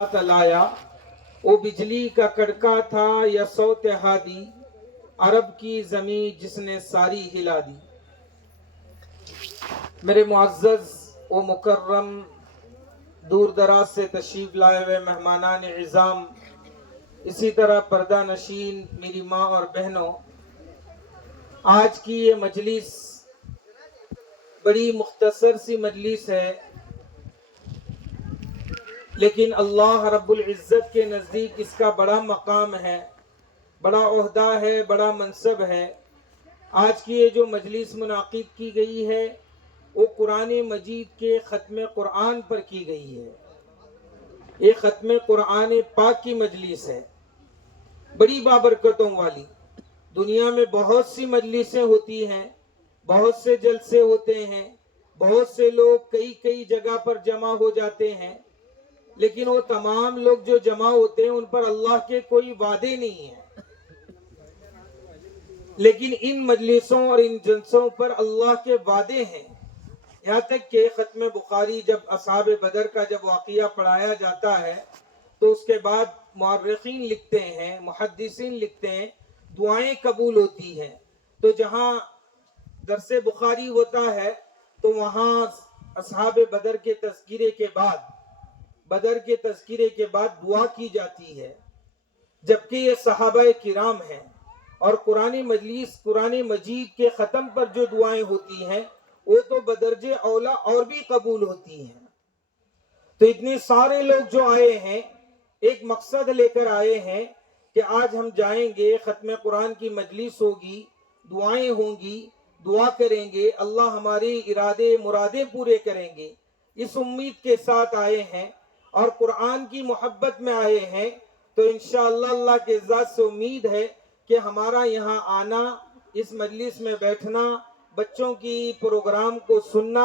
तलाया वो बिजली का कड़का था या सौत हादी अरब की जमी जिसने सारी हिला दी। मेरे मुअज़्ज़ज़ व मुकर्रम दूर दराज से तशरीफ लाए हुए मेहमानान इज़ाम, इसी तरह पर्दा नशीन मेरी माँ और बहनों, आज की ये मजलिस बड़ी मुख्तसर सी मजलिस है, लेकिन अल्लाह रब्बुल इज़्ज़त के नज़दीक इसका बड़ा मकाम है, बड़ा ओहदा है, बड़ा मनसब है। आज की ये जो मजलिस मुनाकिद की गई है वो कुरान मजीद के ख़त्म कुरान पर की गई है। ये ख़त्म कुरान पाक की मजलिस है, बड़ी बाबरकतों वाली। दुनिया में बहुत सी मजलिसें होती हैं, बहुत से जलसे होते हैं, बहुत से लोग कई कई जगह पर जमा हो जाते हैं, लेकिन वो तमाम लोग जो जमा होते हैं उन पर अल्लाह के कोई वादे नहीं हैं। लेकिन इन मजलिसों और इन जलसों पर अल्लाह के वादे हैं। यहाँ तक कि ख़त्म बुखारी जब असहाब बदर का जब वाक़िया पढ़ाया जाता है तो उसके बाद मुअर्रिखीन लिखते हैं, मुहद्दिसीन लिखते हैं, दुआएं कबूल होती हैं। तो जहाँ दरसे बुखारी होता है तो वहाँ असहाब बदर के तज़किरे के बाद, बदर के तज़किरे के बाद दुआ की जाती है, जबकि ये सहाबा किराम हैं। और कुरानी मजलिस, कुरानी मजीद के ख़त्म पर जो दुआएं होती हैं वो तो बदरजे औला और भी कबूल होती हैं। तो इतने सारे लोग जो आए हैं, एक मकसद लेकर आए हैं कि आज हम जाएंगे, ख़त्म कुरान की मजलिस होगी, दुआएं होंगी, दुआ करेंगे, अल्लाह हमारे इरादे मुरादे पूरे करेंगे। इस उम्मीद के साथ आए हैं और कुरान की मोहब्बत में आए हैं। तो इंशाअल्लाह अल्लाह के ज़ात से उम्मीद है कि हमारा यहाँ आना, इस मजलिस में बैठना, बच्चों की प्रोग्राम को सुनना,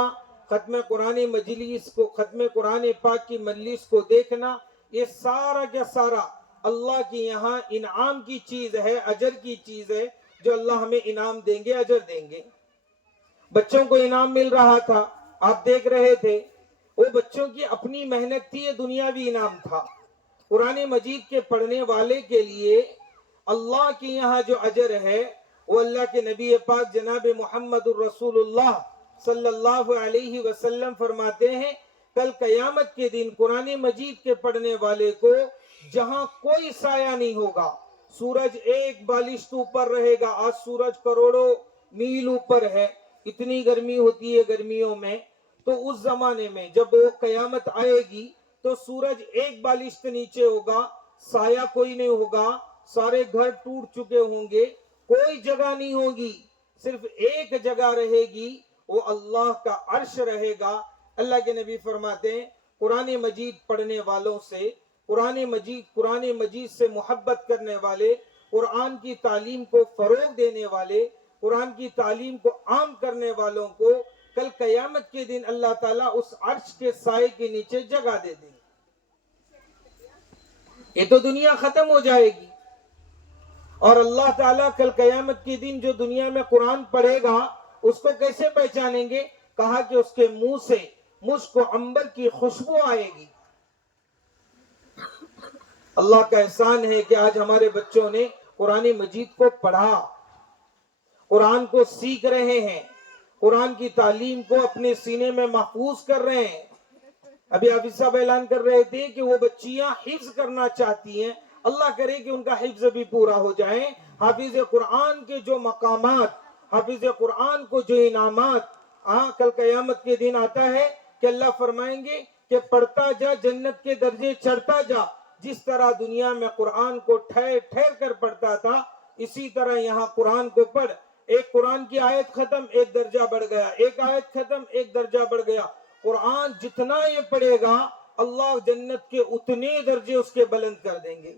ख़त्म कुरान मजलिस को, ख़त्म कुरान पाक की मजलिस को देखना, ये सारा का सारा अल्लाह की यहाँ इनाम की चीज़ है, अजर की चीज़ है, जो अल्लाह हमें इनाम देंगे, अजर देंगे। बच्चों को इनाम मिल रहा था, आप देख रहे थे, वो बच्चों की अपनी मेहनत थी, ये दुनियावी इनाम था। कुरान मजीद के पढ़ने वाले के लिए अल्लाह के यहाँ जो अजर है वो अल्लाह के नबी पाक जनाब मुहम्मदुर रसूलुल्लाह सल्लल्लाहु अलैहि वसल्लम फरमाते हैं, कल कयामत के दिन कुरान मजीद के पढ़ने वाले को जहाँ कोई साया नहीं होगा, सूरज एक बालिश्त ऊपर रहेगा, आज सूरज करोड़ों मील ऊपर है, इतनी गर्मी होती है गर्मियों में। तो उस जमाने में जब वो कयामत आएगी तो सूरज एक बालिश्त नीचे होगा, साया कोई नहीं होगा, सारे घर टूट चुके होंगे, कोई जगह नहीं होगी, सिर्फ एक जगह रहेगी, वो अल्लाह का अर्श रहेगा। अल्लाह के नबी फरमाते हैं, कुरान मजीद पढ़ने वालों से, कुरान मजीद से मोहब्बत करने वाले, कुरान की तालीम को फरोग देने वाले, कुरान की तालीम को आम करने वालों को कल कयामत के दिन अल्लाह ताला उस अर्श के साए के नीचे जगह दे देंगे। ये तो दुनिया खत्म हो जाएगी और अल्लाह ताला कल कयामत के दिन जो दुनिया में कुरान पढ़ेगा उसको कैसे पहचानेंगे? कहा कि उसके मुंह से मुश्क अंबर की खुशबू आएगी। अल्लाह का एहसान है कि आज हमारे बच्चों ने कुरान मजीद को पढ़ा, कुरान को सीख रहे हैं, कुरान की तालीम को अपने सीने में महफूज कर रहे हैं। अभी हाफिज साहब ऐलान कर रहे थे कि वो बच्चियां हिफ्ज करना चाहती हैं, अल्लाह करे कि उनका हिफ्ज भी पूरा हो जाए। हाफिज कुरान के जो मकामात, हाफिज कुरान को जो इनामात, कल कयामत के दिन आता है कि अल्लाह फरमाएंगे कि पढ़ता जा, जन्नत के दर्जे चढ़ता जा। जिस तरह दुनिया में कुरान को ठहर ठहर कर पढ़ता था, इसी तरह यहाँ कुरान को पढ़। एक कुरान की आयत खत्म, एक दर्जा बढ़ गया, एक आयत खत्म, एक दर्जा बढ़ गया। कुरान जितना ये पढ़ेगा अल्लाह जन्नत के उतने दर्जे उसके बुलंद कर देंगे।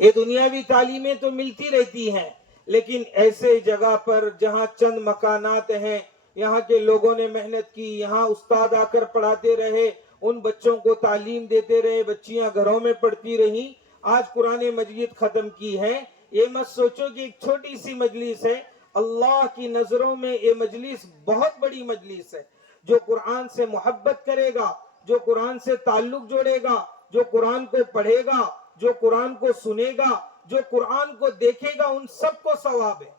ये दुनियावी तालीमें तो मिलती रहती हैं, लेकिन ऐसे जगह पर जहां चंद मकानात हैं, यहाँ के लोगों ने मेहनत की, यहाँ उस्ताद आकर पढ़ाते रहे, उन बच्चों को तालीम देते रहे, बच्चियां घरों में पढ़ती रही, आज कुरान मजीद खत्म की है। ये मत सोचो कि एक छोटी सी मजलिस है, अल्लाह की नजरों में ये मजलिस बहुत बड़ी मजलिस है। जो कुरान से मोहब्बत करेगा, جو قرآن سے تعلق جوڑے گا، جو قرآن کو پڑھے گا، جو قرآن کو سنے گا، جو قرآن کو دیکھے گا، ان سب کو ثواب ہے،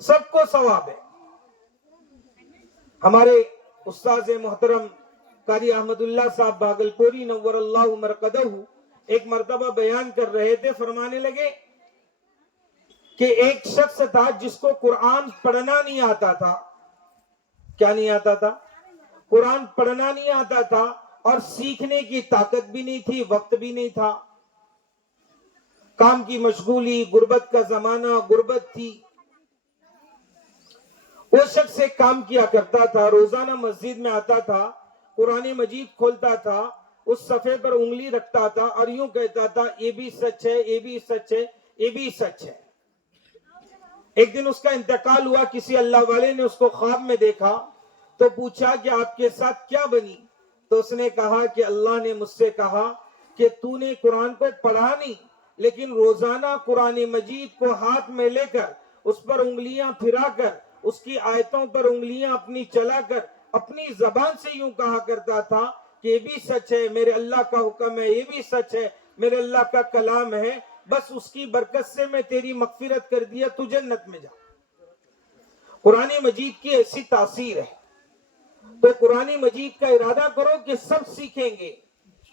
سب کو ثواب ہے۔ ہمارے استاذ محترم قاری احمد اللہ صاحب بھاگلپوری نور اللہ مرقدہ ایک مرتبہ بیان کر رہے تھے، فرمانے لگے کہ ایک شخص تھا جس کو قرآن پڑھنا نہیں آتا تھا۔ کیا نہیں آتا تھا؟ قرآن پڑھنا نہیں آتا تھا، اور سیکھنے کی طاقت بھی نہیں تھی، وقت بھی نہیں تھا، کام کی مشغولی، غربت کا زمانہ، غربت تھی۔ وہ شخص ایک کام کیا کرتا تھا، روزانہ مسجد میں آتا تھا، قرآن مجید کھولتا تھا، اس صفحے پر انگلی رکھتا تھا اور یوں کہتا تھا یہ بھی سچ ہے، یہ بھی سچ ہے، یہ بھی سچ ہے۔ ایک دن اس کا انتقال ہوا، کسی اللہ والے نے اس کو خواب میں دیکھا تو پوچھا کہ آپ کے ساتھ کیا بنی؟ تو اس نے کہا کہ اللہ نے مجھ سے کہا کہ تو نے قرآن کو پڑھا نہیں، لیکن روزانہ قرآن مجید کو ہاتھ میں لے کر اس پر انگلیاں پھرا کر اس کی آیتوں پر انگلیاں اپنی چلا کر اپنی زبان سے یوں کہا کرتا تھا کہ یہ بھی سچ ہے، میرے اللہ کا حکم ہے، یہ بھی سچ ہے، میرے اللہ کا کلام ہے، بس اس کی برکت سے میں تیری مغفرت کر دیا، تو جنت میں جا۔ قرآن مجید کی ایسی تاثیر ہے، تو قرآن مجید کا ارادہ کرو کہ سب سیکھیں گے،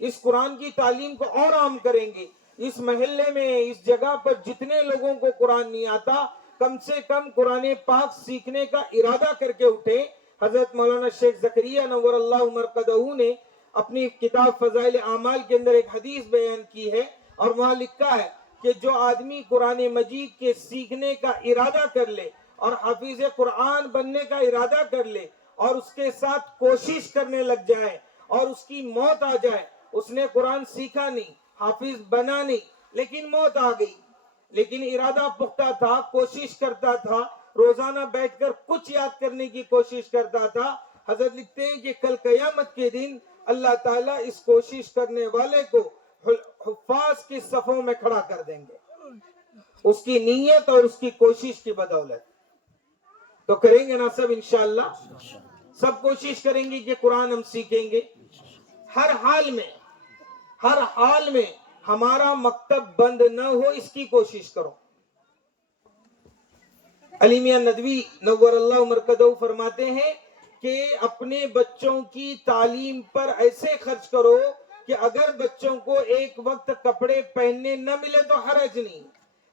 اس قرآن کی تعلیم کو اور عام کریں گے۔ اس محلے میں، اس جگہ پر جتنے لوگوں کو قرآن نہیں آتا، کم سے کم قرآن پاک سیکھنے کا ارادہ کر کے اٹھے۔ حضرت مولانا شیخ زکریا نور اللہ مرقدہ نے اپنی کتاب فضائل اعمال کے اندر ایک حدیث بیان کی ہے، اور وہاں لکھا ہے کہ جو آدمی قرآن مجید کے سیکھنے کا ارادہ کر لے اور حافظ قرآن بننے کا ارادہ کر لے اور اس کے ساتھ کوشش کرنے لگ جائے اور اس کی موت آ جائے، اس نے قرآن سیکھا نہیں، حافظ بنا نہیں، لیکن موت آ گئی، لیکن ارادہ پختہ تھا، کوشش کرتا تھا، روزانہ بیٹھ کر کچھ یاد کرنے کی کوشش کرتا تھا، حضرت لکھتے ہیں کہ کل قیامت کے دن اللہ تعالیٰ اس کوشش کرنے والے کو حفاظ کی صفوں میں کھڑا کر دیں گے، اس کی نیت اور اس کی کوشش کی بدولت۔ تو کریں گے نا سب انشاءاللہ؟ سب کوشش کریں گے کہ قرآن ہم سیکھیں گے، ہر حال میں ہمارا مکتب بند نہ ہو، اس کی کوشش کرو۔ علی میاں ندوی نور اللہ مرقدہ فرماتے ہیں کہ اپنے بچوں کی تعلیم پر ایسے خرچ کرو کہ اگر بچوں کو ایک وقت کپڑے پہننے نہ ملے تو حرج نہیں،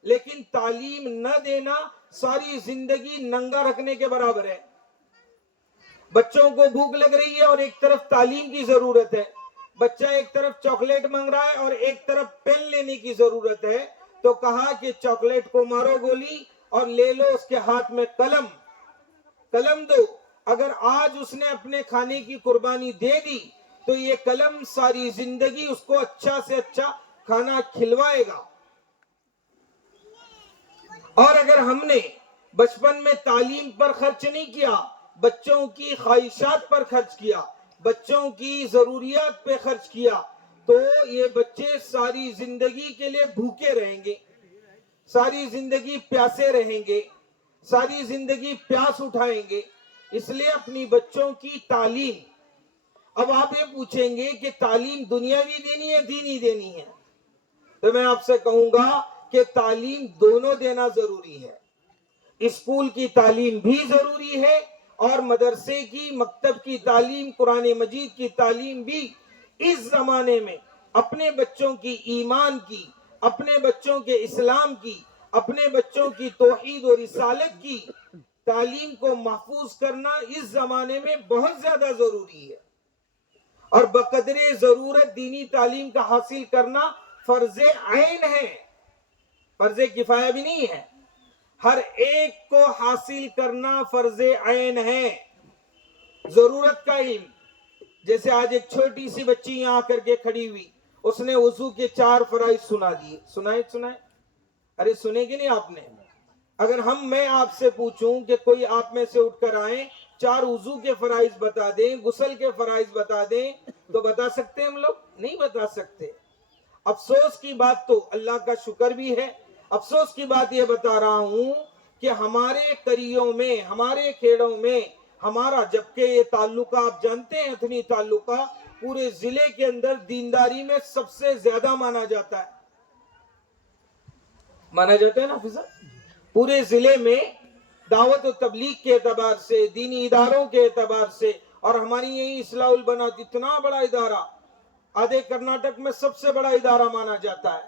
لیکن تعلیم نہ دینا ساری زندگی ننگا رکھنے کے برابر ہے۔ بچوں کو بھوک لگ رہی ہے اور ایک طرف تعلیم کی ضرورت ہے، بچہ ایک طرف چاکلیٹ مانگ رہا ہے اور ایک طرف پین لینے کی ضرورت ہے، تو کہا کہ چاکلیٹ کو مارو گولی اور لے لو اس کے ہاتھ میں قلم دو۔ اگر آج اس نے اپنے کھانے کی قربانی دے دی تو یہ قلم ساری زندگی اس کو اچھا سے اچھا کھانا کھلوائے گا۔ اور اگر ہم نے بچپن میں تعلیم پر خرچ نہیں کیا، بچوں کی خواہشات پر خرچ کیا، بچوں کی ضروریات پہ خرچ کیا، تو یہ بچے ساری زندگی کے لیے بھوکے رہیں گے، ساری زندگی پیاسے رہیں گے، ساری زندگی پیاس اٹھائیں گے۔ اس لیے اپنی بچوں کی تعلیم، اب آپ یہ پوچھیں گے کہ تعلیم دنیاوی دینی ہے دینی دینی ہے، تو میں آپ سے کہوں گا کہ تعلیم دونوں دینا ضروری ہے۔ اسکول کی تعلیم بھی ضروری ہے اور مدرسے کی، مکتب کی تعلیم، قرآن مجید کی تعلیم بھی۔ اس زمانے میں اپنے بچوں کی ایمان کی، اپنے بچوں کے اسلام کی، اپنے بچوں کی توحید اور رسالت کی تعلیم کو محفوظ کرنا اس زمانے میں بہت زیادہ ضروری ہے، اور بقدر ضرورت دینی تعلیم کا حاصل کرنا فرض عین ہے، فرض کفایہ بھی نہیں ہے، ہر ایک کو حاصل کرنا فرض عین ہے۔ ضرورت کا علم، جیسے آج ایک چھوٹی سی بچی یہاں کر کے کھڑی ہوئی، اس نے وضو کے 4 فرائض سنا دیے، سنائے ارے سنے کہ نہیں آپ نے؟ اگر میں آپ سے پوچھوں کہ کوئی آپ میں سے اٹھ کر آئیں، 4 وضو کے فرائض بتا دیں، غسل کے فرائض بتا دیں، تو بتا سکتے ہم لوگ؟ نہیں بتا سکتے۔ افسوس کی بات، تو اللہ کا شکر بھی ہے، افسوس کی بات یہ بتا رہا ہوں کہ ہمارے قریوں میں، ہمارے کھیڑوں میں ہمارا جبکہ یہ تعلقہ آپ جانتے ہیں اتنی تعلقہ پورے ضلع کے اندر دینداری میں سب سے زیادہ مانا جاتا ہے نا حافظ پورے ضلع میں دعوت و تبلیغ کے اعتبار سے دینی اداروں کے اعتبار سے اور ہماری یہی اصلاح البنات اتنا بڑا ادارہ آدھے کرناٹک میں سب سے بڑا ادارہ مانا جاتا ہے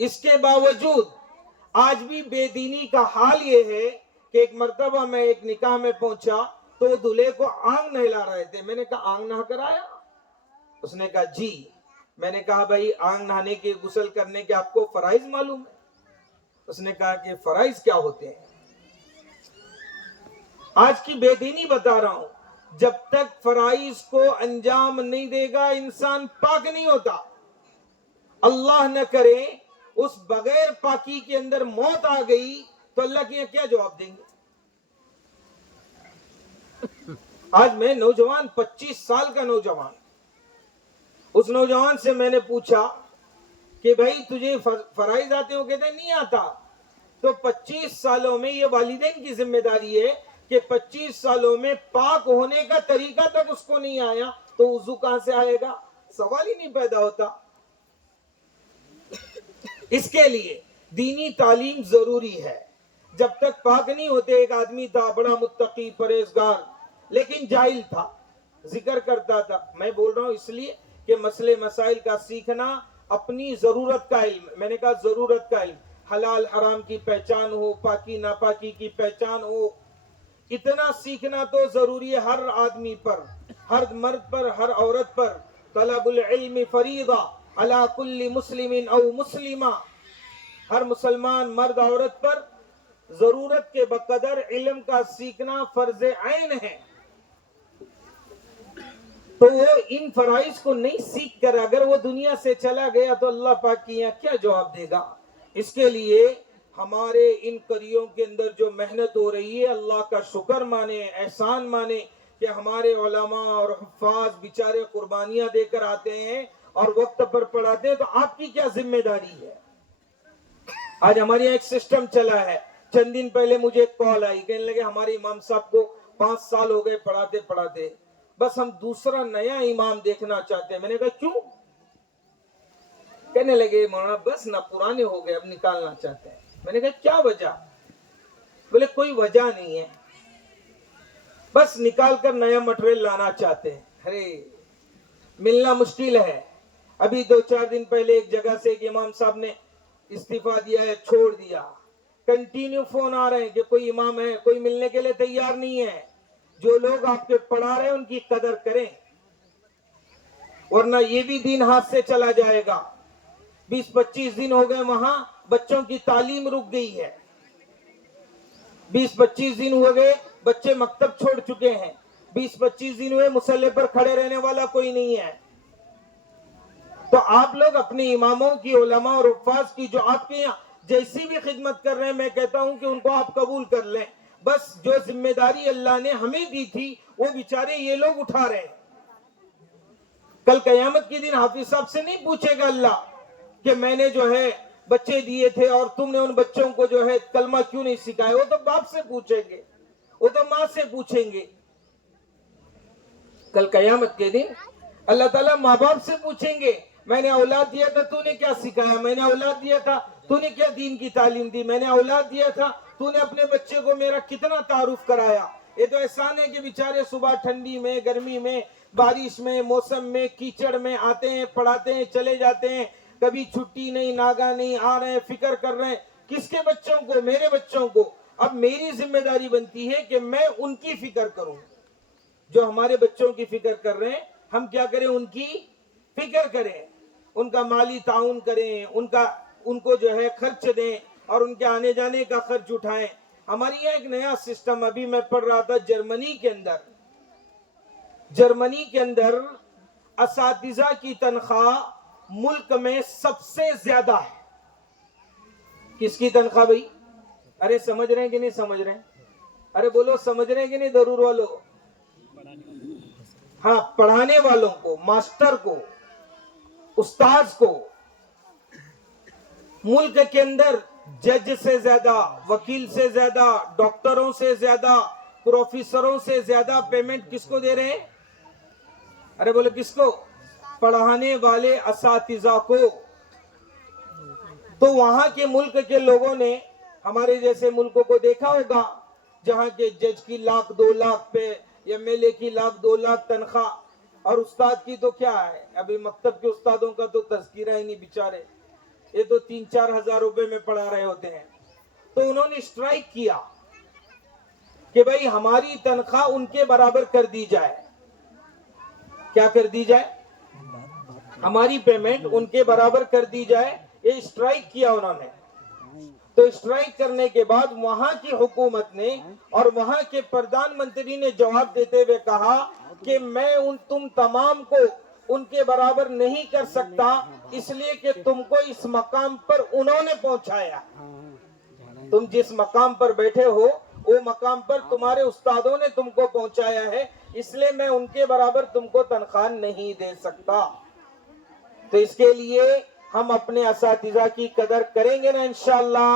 اس کے باوجود آج بھی بے دینی کا حال یہ ہے کہ ایک مرتبہ میں ایک نکاح میں پہنچا تو دلہے کو آنگ نہلا رہے تھے میں نے کہا آنگ نہا کر آیا اس نے کہا جی میں نے کہا بھائی آنگ نہانے کے غسل کرنے کے آپ کو فرائض معلوم ہے اس نے کہا کہ فرائض کیا ہوتے ہیں آج کی بے دینی بتا رہا ہوں جب تک فرائض کو انجام نہیں دے گا انسان پاک نہیں ہوتا اللہ نہ کرے اس بغیر پاکی کے اندر موت آ گئی تو اللہ کے کیا جواب دیں گے آج میں نوجوان 25 سال کا نوجوان اس نوجوان سے میں نے پوچھا کہ بھائی تجھے فرائض آتے ہو کہتے نہیں آتا تو 25 سالوں میں یہ والدین کی ذمہ داری ہے کہ 25 سالوں میں پاک ہونے کا طریقہ تک اس کو نہیں آیا تو وضو کہاں سے آئے گا سوال ہی نہیں پیدا ہوتا اس کے لیے دینی تعلیم ضروری ہے جب تک پاک نہیں ہوتے ایک آدمی تھا بڑا متقی پرہیزگار لیکن جاہل تھا ذکر کرتا تھا میں بول رہا ہوں اس لیے کہ مسئلے مسائل کا سیکھنا اپنی ضرورت کا علم میں نے کہا ضرورت کا علم حلال حرام کی پہچان ہو پاکی ناپاکی کی پہچان ہو اتنا سیکھنا تو ضروری ہے ہر آدمی پر ہر مرد پر ہر عورت پر طلب العلم فریضہ علی کل مسلم او مسلمہ ہر مسلمان مرد عورت پر ضرورت کے بقدر علم کا سیکھنا فرض عین ہے تو وہ ان فرائض کو نہیں سیکھ کر اگر وہ دنیا سے چلا گیا تو اللہ پاک کی یہاں کیا جواب دے گا اس کے لیے ہمارے ان قریوں کے اندر جو محنت ہو رہی ہے اللہ کا شکر مانے احسان مانے کہ ہمارے علماء اور حفاظ بیچارے قربانیاں دے کر آتے ہیں اور وقت پر پڑھاتے ہیں تو آپ کی کیا ذمہ داری ہے آج ہمارے یہاں ایک سسٹم چلا ہے چند دن پہلے مجھے ایک کال آئی کہنے لگے ہمارے امام صاحب کو 5 سال ہو گئے پڑھاتے پڑھاتے بس ہم دوسرا نیا امام دیکھنا چاہتے ہیں میں نے کہا کیوں کہنے لگے مولانا بس نہ پرانے ہو گئے اب نکالنا چاہتے ہیں میں نے کہا کیا وجہ بولے کوئی وجہ نہیں ہے بس نکال کر نیا مٹیریل لانا چاہتے ہیں ارے ملنا مشکل ہے ابھی 2-4 دن پہلے ایک جگہ سے ایک امام صاحب نے استعفیٰ دیا ہے چھوڑ دیا کنٹینیو فون آ رہے ہیں کہ کوئی امام ہے کوئی ملنے کے لیے تیار نہیں ہے جو لوگ آپ کے پڑھا رہے ہیں ان کی قدر کریں ورنہ یہ بھی دین ہاتھ سے چلا جائے گا 20-25 دن ہو گئے وہاں بچوں کی تعلیم رک گئی ہے 20-25 دن ہو گئے بچے مکتب چھوڑ چکے ہیں 20-25 دن ہوئے مصلی پر کھڑے رہنے والا کوئی نہیں ہے تو آپ لوگ اپنے اماموں کی علماء اور حفاظ کی جو آپ کے یہاں جیسی بھی خدمت کر رہے ہیں میں کہتا ہوں کہ ان کو آپ قبول کر لیں بس جو ذمہ داری اللہ نے ہمیں دی تھی وہ بیچارے یہ لوگ اٹھا رہے ہیں کل قیامت کے دن حافظ صاحب سے نہیں پوچھے گا اللہ کہ میں نے جو ہے بچے دیے تھے اور تم نے ان بچوں کو جو ہے کلمہ کیوں نہیں سکھایا وہ تو باپ سے پوچھیں گے وہ تو ماں سے پوچھیں گے کل قیامت کے دن اللہ تعالیٰ ماں باپ سے پوچھیں گے میں نے اولاد دیا تھا تو نے کیا سکھایا میں نے اولاد دیا تھا تو نے کیا دین کی تعلیم دی میں نے اولاد دیا تھا تو نے اپنے بچے کو میرا کتنا تعارف کرایا یہ تو احسان ہے کہ بیچارے صبح ٹھنڈی میں گرمی میں بارش میں موسم میں کیچڑ میں آتے ہیں پڑھاتے ہیں چلے جاتے ہیں کبھی چھٹی نہیں ناگا نہیں آ رہے ہیں فکر کر رہے ہیں کس کے بچوں کو میرے بچوں کو اب میری ذمہ داری بنتی ہے کہ میں ان کی فکر کروں جو ہمارے بچوں کی فکر کر رہے ہیں ہم کیا کریں ان کی فکر کریں ان کا مالی تعاون کریں ان کو جو ہے خرچ دیں اور ان کے آنے جانے کا خرچ اٹھائیں ہماری یہاں ایک نیا سسٹم ابھی میں پڑھ رہا تھا جرمنی کے اندر اساتذہ کی تنخواہ ملک میں سب سے زیادہ ہے کس کی تنخواہ بھائی ارے سمجھ رہے ہیں کہ نہیں سمجھ رہے ہیں ارے بولو سمجھ رہے ہیں کہ نہیں ضرور والو ہاں پڑھانے والوں کو ماسٹر کو استاذ کو ملک کے اندر جج سے زیادہ وکیل سے زیادہ ڈاکٹروں سے زیادہ प्रोफेसरों से ज्यादा पेमेंट किसको दे रहे हैं? अरे बोले किसको? पढ़ाने वाले असातिज़ा को। तो वहां के मुल्क के लोगों ने हमारे जैसे मुल्कों को देखा होगा, जहां के जज की लाख 2 लाख पे, एमएलए की लाख 2 लाख तनख्वाह, और उस्ताद की तो क्या है, अभी मकतब के उस्तादों का तो तज़किरा ही नहीं, बेचारे ये तो 3-4 हजार रुपए में पढ़ा रहे होते हैं। तो उन्होंने स्ट्राइक किया कि भाई हमारी तनख्वाह उनके बराबर कर दी जाए। क्या कर दी जाए? हमारी पेमेंट उनके बराबर कर दी जाए। ये स्ट्राइक किया उन्होंने। तो स्ट्राइक करने के बाद वहां की हुकूमत ने और वहां के प्रधानमंत्री ने जवाब देते हुए कहा कि मैं तुम तमाम को उनके बराबर नहीं कर सकता, इसलिए कि तुमको इस मकाम पर उन्होंने पहुंचाया। तुम जिस मकाम पर बैठे हो वो मकाम पर तुम्हारे उस्तादों ने तुमको पहुंचाया है, इसलिए मैं उनके बराबर तुमको तनख्वाह नहीं दे सकता। तो इसके लिए हम अपने असातिज़ा की कदर करेंगे ना इंशाअल्लाह।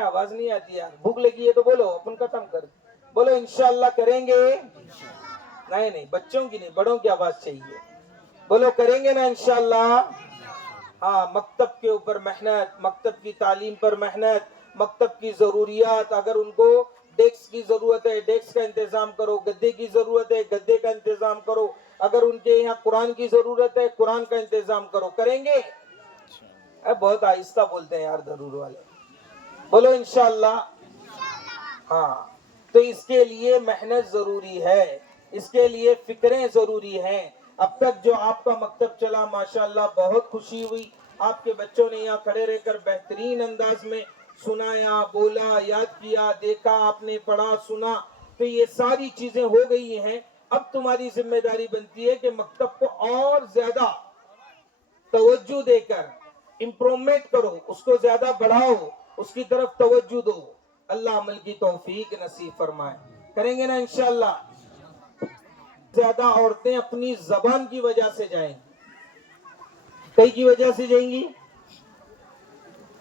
आवाज नहीं आती यार, भूख लगी है तो बोलो, अपन खत्म कर बोलो इंशाअल्लाह करेंगे। नहीं, बच्चों की नहीं, बड़ों की आवाज चाहिए। बोलो करेंगे ना इंशाअल्लाह। हाँ, मकतब के ऊपर मेहनत, मकतब की तालीम पर मेहनत, मकतब की जरूरियात, अगर उनको डेस्क की जरूरत है डेस्क का इंतजाम करो, गद्दे की जरूरत है गद्दे का इंतजाम करो, अगर उनके यहाँ कुरान की जरूरत है कुरान का इंतजाम करो। करेंगे? बहुत आहिस्ता बोलते हैं यार जरूर वाले, बोलो इंशाअल्लाह। हाँ, तो इसके लिए मेहनत जरूरी है, इसके लिए फिक्रें जरूरी हैं। अब तक जो आपका मकतब चला माशाअल्लाह बहुत खुशी हुई, आपके बच्चों ने यहाँ खड़े रहकर बेहतरीन अंदाज में सुनाया, बोला, याद किया, देखा, आपने पढ़ा, सुना, तो ये सारी चीजें हो गई हैं। अब तुम्हारी जिम्मेदारी बनती है कि मकतब को और ज्यादा तवज्जो देकर इम्प्रूवमेंट करो, उसको ज्यादा बढ़ाओ, उसकी तरफ तवज्जो दो। अल्लाह अमल की तौफीक नसीब फरमाए। करेंगे ना इंशाअल्लाह। ज्यादा औरतें अपनी जबान की वजह से जाएंगी। कई की वजह से जाएंगी?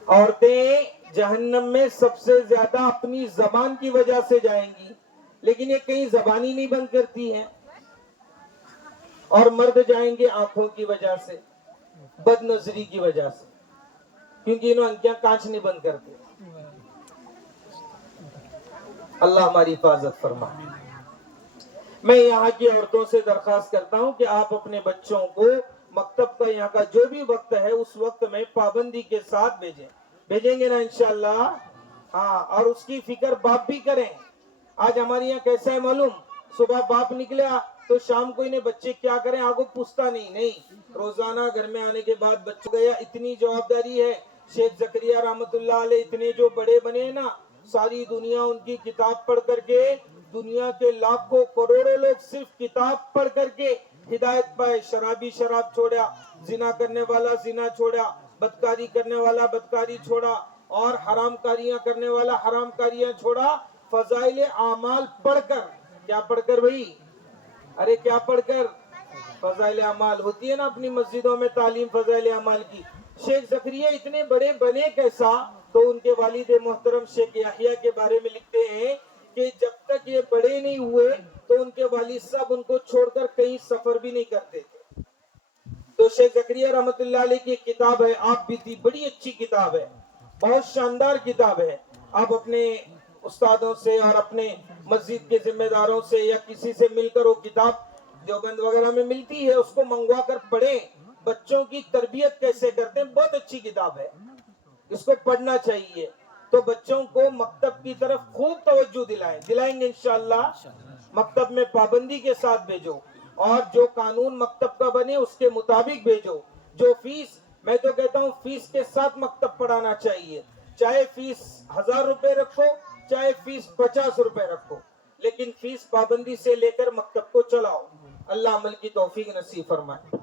औरतें जहन्नम में सबसे ज्यादा अपनी जबान की वजह से जाएंगी, लेकिन ये कहीं जबानी नहीं बंद करती हैं। और मर्द जाएंगे आंखों की वजह से, बदनजरी की वजह से, क्योंकि इन्होंने आंखें कांच नहीं बंद करते। अल्लाह हमारी हिफाजत फरमाए। मैं यहाँ की औरतों से दरखास्त करता हूँ कि आप अपने बच्चों को मकतब का यहाँ का जो भी वक्त है उस वक्त में पाबंदी के साथ भेजेंगे ना इंशाअल्लाह। हाँ, और उसकी फिक्र बाप भी करें। आज हमारे यहाँ कैसा है मालूम, सुबह बाप निकला तो शाम को इन्हें बच्चे क्या करें आगो पूछता नहीं, रोजाना घर में आने के बाद बच्चों गया, इतनी जवाबदारी है। शेख जकरिया रहमतुल्लाह अलैह इतने जो बड़े बने हैं ना, सारी दुनिया उनकी किताब पढ़ करके, दुनिया के लाखों करोड़ों लोग सिर्फ किताब पढ़ करके हिदायत पाए। शराबी शराब छोड़ा, जिना करने वाला जिना छोड़ा, बदकारी करने वाला बदकारी छोड़ा, और हरामकारियां करने वाला हरामकारियां छोड़ा। फजाइल आमाल पढ़कर, क्या पढ़कर भाई? अरे क्या पढ़कर? फजाइल आमाल होती है ना अपनी मस्जिदों में तालीम फजाइल आमाल की। शेख जकरिया इतने बड़े बने कैसा? तो उनके वालिद मोहतरम शेख याहिया के बारे में लिखते हैं कि जब तक ये बड़े नहीं हुए तो उनके वालिद साहब उनको छोड़कर कहीं सफर भी नहीं करते थे। तो शेख जकरिया रहमतुल्लाह अलैह की किताब है आप बीती, बड़ी अच्छी किताब है, बहुत शानदार किताब है। आप अपने उस्तादों से और अपने मस्जिद के जिम्मेदारों से या किसी से मिलकर वो किताब देवबंद वगैरह में मिलती है, उसको मंगवा कर पढ़ें। बच्चों की तरबियत कैसे करते हैं, बहुत अच्छी किताब है, इसको पढ़ना चाहिए। तो बच्चों को मकतब की तरफ खूब तवज्जो दिलाएंगे इंशाअल्लाह। मकतब में पाबंदी के साथ भेजो, और जो कानून मकतब का बने उसके मुताबिक भेजो। जो फीस, मैं तो कहता हूँ फीस के साथ मकतब पढ़ाना चाहिए। चाहे फीस 1000 रुपए रखो, चाहे फीस 50 रुपए रखो, लेकिन फीस पाबंदी से लेकर मकतब को चलाओ। अल्लाह अमल की तौफीक नसीब फरमाए।